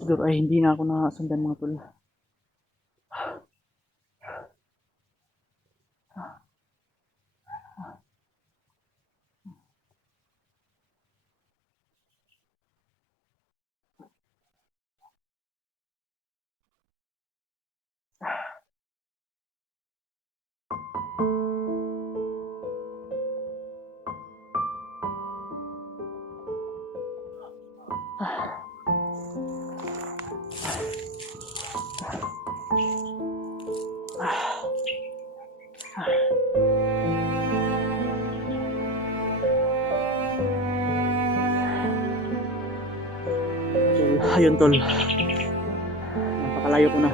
Siguro ay hindi na ako nakasundan mga tol. So, ayun tol. Napakalayo ko na.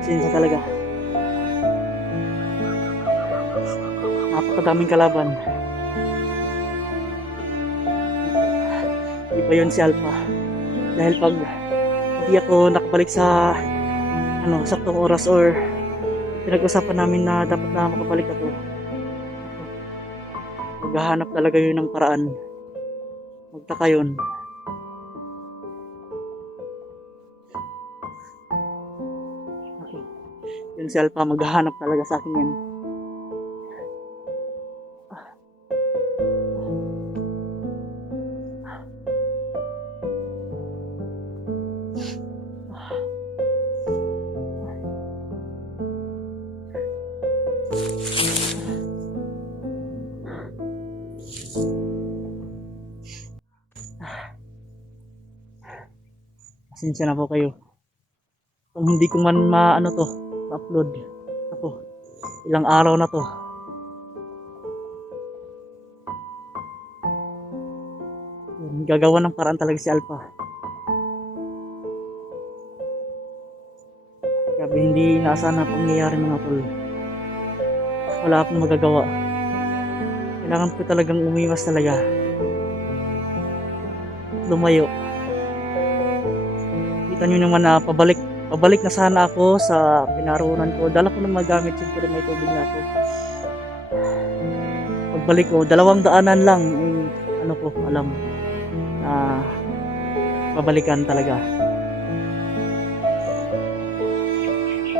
Sinsa talaga. Napakadaming kalaban. Iba yun si Alpha. Dahil pag hindi ako nakabalik sa saktong oras or pinag-usapan namin na dapat na makabalik ako, maghahanap talaga yun ng paraan. Magtaka yun. Yun si Alpha, maghahanap talaga sa akin yan. Pasensya na po kayo kung hindi ko man ma-upload ako ilang araw na to. Gagawa ng paraan talaga si Alpha. Grabe, hindi inaasahan na pangyayari mga tol. Wala akong magagawa. Kailangan ko talagang umiwas talaga. Lumayo. Kita nyo naman na pabalik na sana ako sa pinarunan ko. Dala ko ng magamit, siyempre may tubig na ako. Pagbalik ko, 200 lang ko alam na babalikan talaga.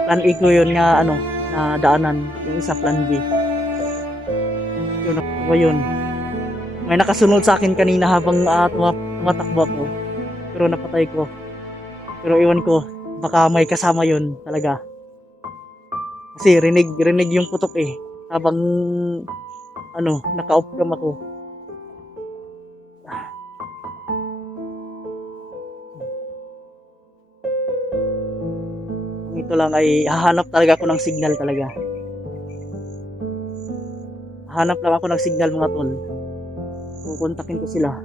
Plan A ko yun nga na daanan, yung isa plan B. Yun ako yun. May nakasunod sa akin kanina habang tumatakbo ako. Pero napatay ko. Pero iwan ko, baka may kasama yun talaga. Kasi rinig yung putok habang naka-off cam ako. Ito lang ay hahanap talaga ako ng signal talaga. Hahanap lang ako ng signal mga tol. Kukontakin ko sila.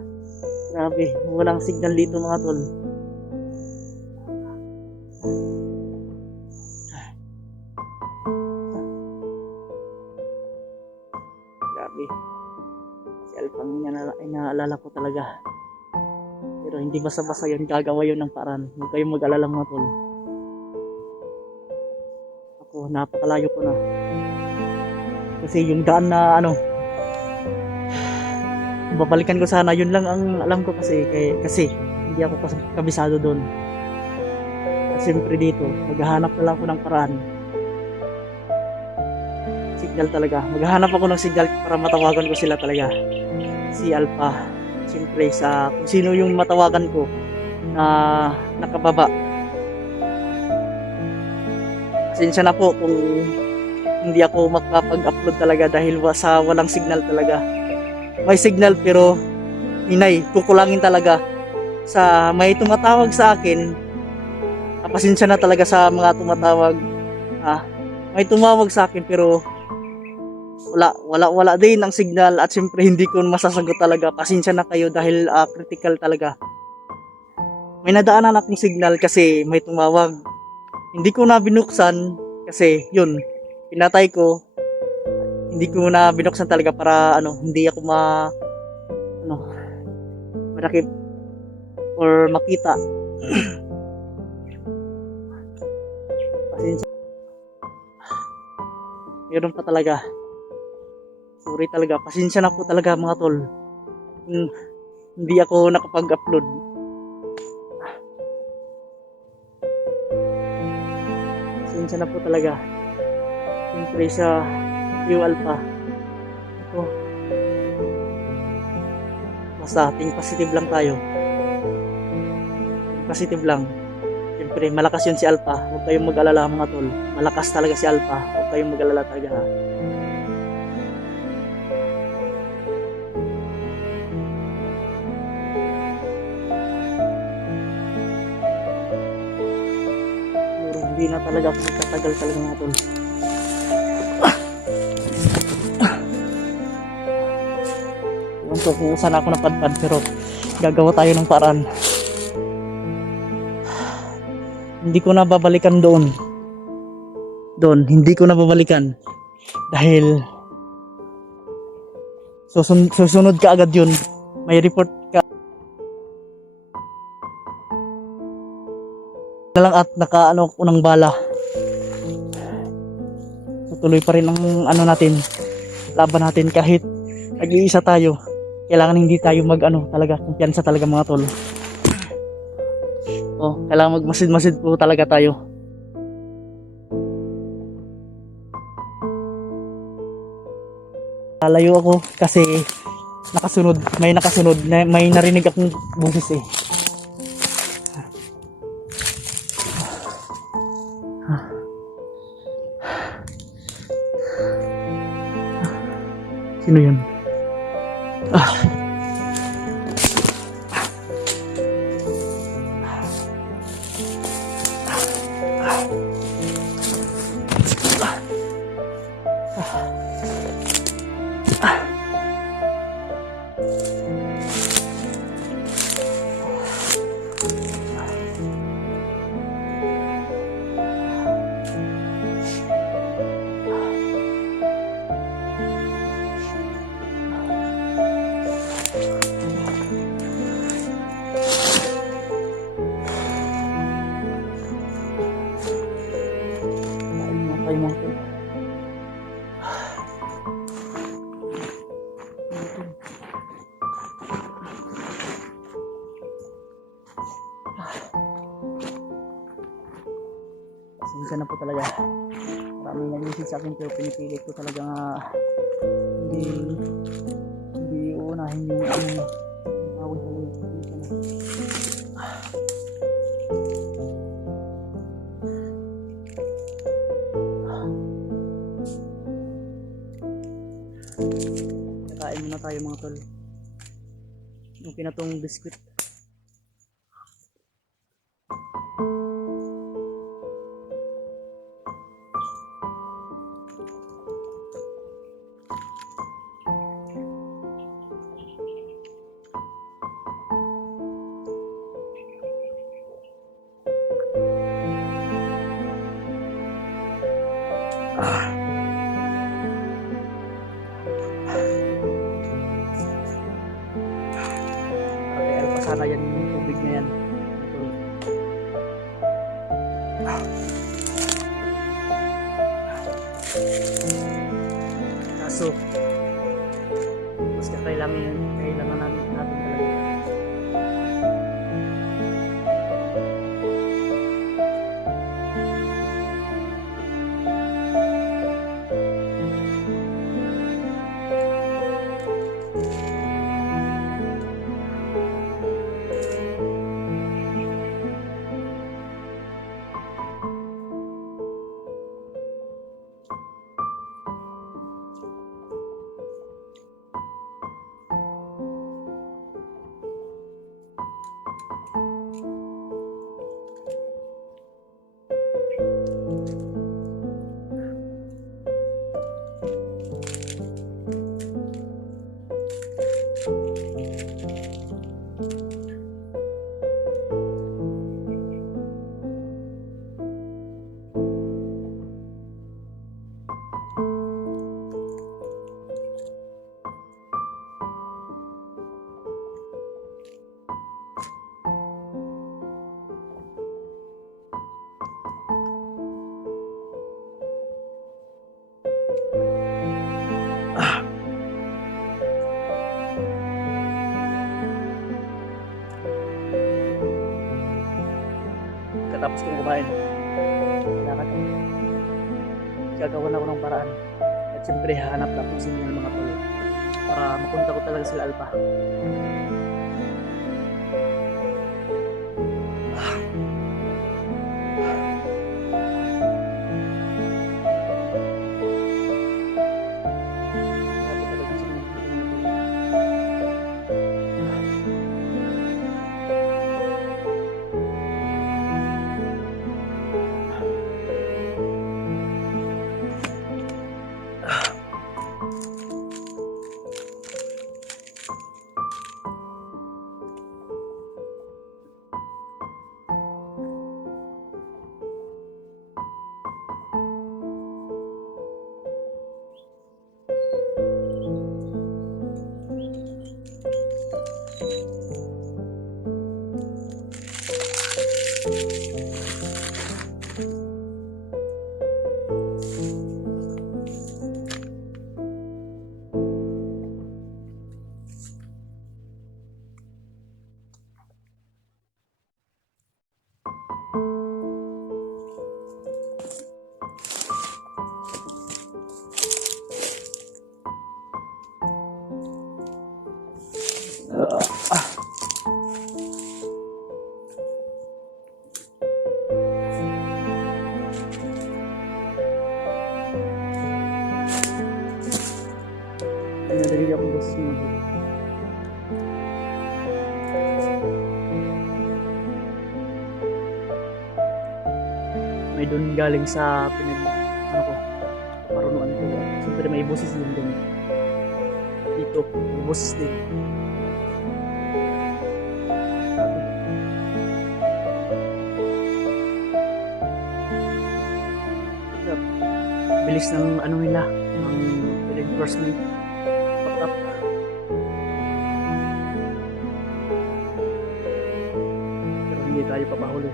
Grabe, walang signal dito mga tol. Grabe. Si Alpha inaalala ko talaga. Pero hindi basta-basta yun, gagawa yun ng paraan. Huwag kayong mag-alala mga tol. Ako, napakalayo ko na. Kasi yung daan na babalikan ko sana, yun lang ang alam ko kasi hindi ako kabisado doon. At siyempre dito, maghahanap na lang ako ng paraan. Signal talaga. Maghahanap ako ng signal para matawagan ko sila talaga. Si Alpha. Siyempre kung sino yung matawagan ko na nakababa. Pasensya na po kung hindi ako makapag-upload talaga dahil sa walang signal talaga. May signal pero kukulangin talaga. May tumatawag sa akin. Pasensya na talaga sa mga tumatawag. May tumawag sa akin pero wala din ang signal at siyempre hindi ko masasagot talaga. Pasensya na kayo dahil critical talaga. May nadaanan akong signal kasi may tumawag. Hindi ko na binuksan kasi yun, pinatay ko. Hindi ko na binuksan talaga para ano, hindi ako ano, manakip or makita. Pasensya. Meron pa talaga. Sorry talaga. Pasensya na po talaga mga tol. Hmm, hindi ako nakapag-upload. Pasensya na po talaga. Siyempre sa Q Alpha. Ito. Basta think positive lang tayo. Think positive lang. Siyempre malakas yun si Alpha. Huwag kayong mag-alala mga tol. Malakas talaga si Alpha. Huwag kayong mag-alala talaga ha. Hindi na talaga ako magtatagal talaga mga tol. Ewan ko kung saan ako napadpad pero gagawa tayo ng paraan. Hindi ko na babalikan doon. Hindi ko na babalikan. Dahil susunod ka agad yun. May report ka na lang at nakaano ko ng bala. Tuloy pa rin ang ano natin, laban natin kahit nag-iisa tayo. Kailangan hindi tayo talaga kumpiyansa talaga mga tol. Kailangan magmasid-masid po talaga tayo. Lalayo ako kasi may nakasunod, may narinig akong boses eh. Sino yun? Pasensya na po talaga. Maraming nag-message sa akin pero pinipilit ko talaga nga hindi uunahin yung tawag ko. Nakain muna tayo mga tol. Yung pinatong biskwit. Sana yan yung tubig na yan. Kaso mas kailangan natin talaga. gusto kong kumain. Kailangan ko. Gagawan ako ng paraan. At siyempre, hahanap na akong signal mga tol. Para mapunta ko talaga sila Alpha. Ay, narinig akong boses mo. May doon galing sa parunuan ko. Siyempre may boses din doon. Dito, may boses din. Bilis ng ano nila, ng reinforcement. Up. Pero hindi tayo papahuli.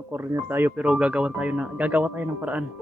Nakorner tayo pero gagawa tayo ng paraan.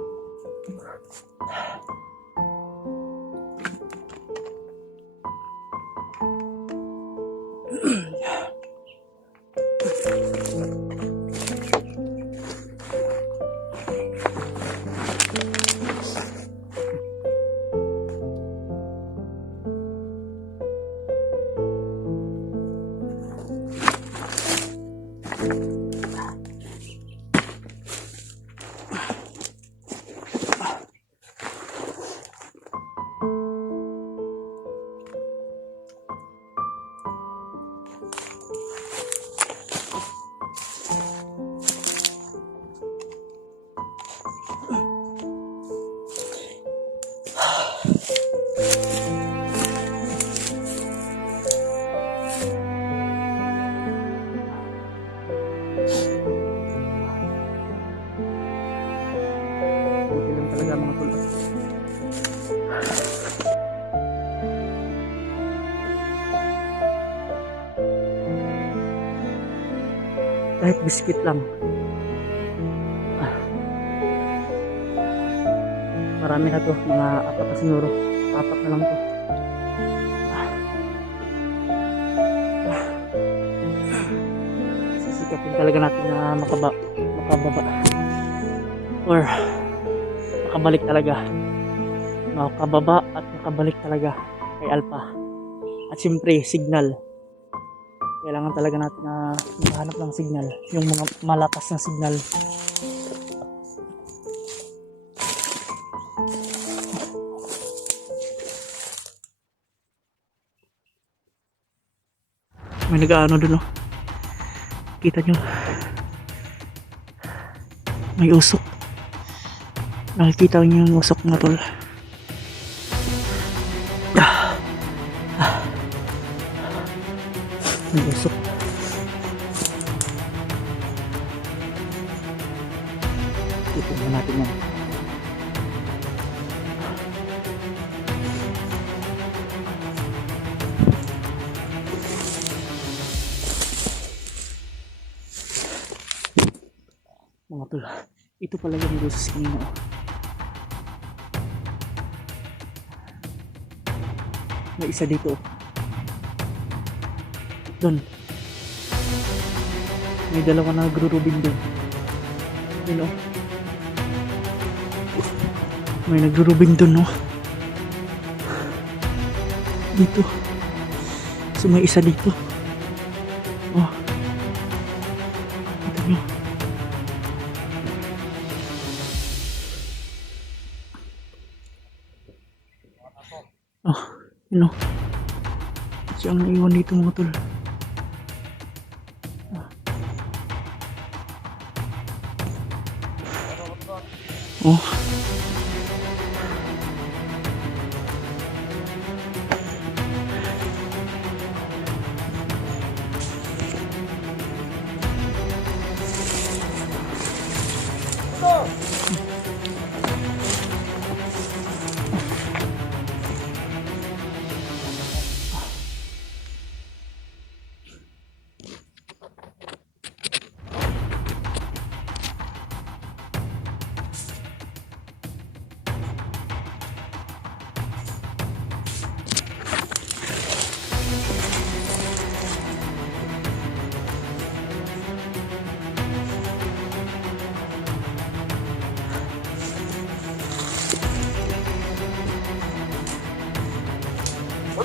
Buti lang talaga mga tol. Kahit biskit lang. Marami na to, mga 4 na siguro. 4 na lang to. Sisikapin talaga natin na makababa. Or makabalik talaga. Makababa at makabalik talaga kay Alpha. At siyempre, signal. Kailangan talaga natin na maghanap ng signal. Yung mga malakas na signal. May nag-aano dun, oh. Kita nyo. May usok. Nakikita nyo yung usok na tol. May usok. Ipon natin yan. Mga tol, ito pala yung boses kanina, oh. May isa dito, oh. Doon. May dalawa na nagrurubing doon. Yun o. May nagrurubing doon o. Dito. So may isa dito. Oh. Ito nyo. Oh, yun o. Siyang naiwan dito mga tol. Oh.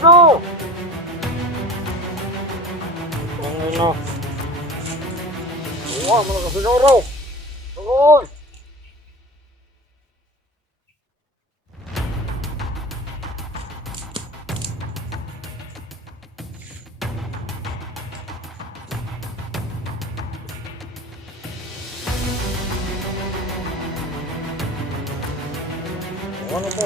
Ano? Ang ina. Uwa, mga kasinaraw. Tugoy! Ano po?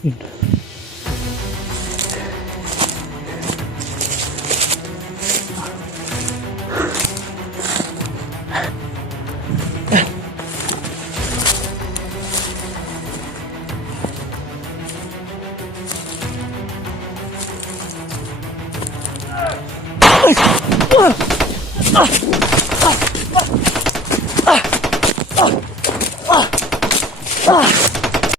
Yun. Ah!